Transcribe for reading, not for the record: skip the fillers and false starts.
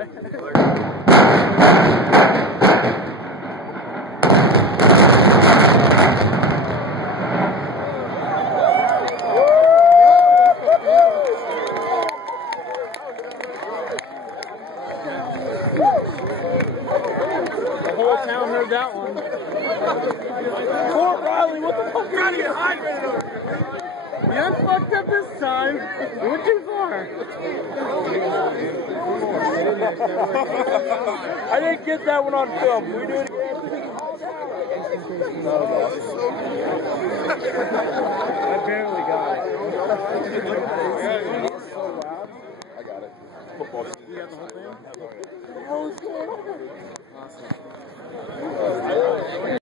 The whole town heard that one. Poor Riley, what the fuck are you hiding over here? You fucked up this time. You went too far. I didn't get that one on film. Can we do it again? I barely got it. I got it. Football. You got the whole thing? What the hell is going on? Awesome.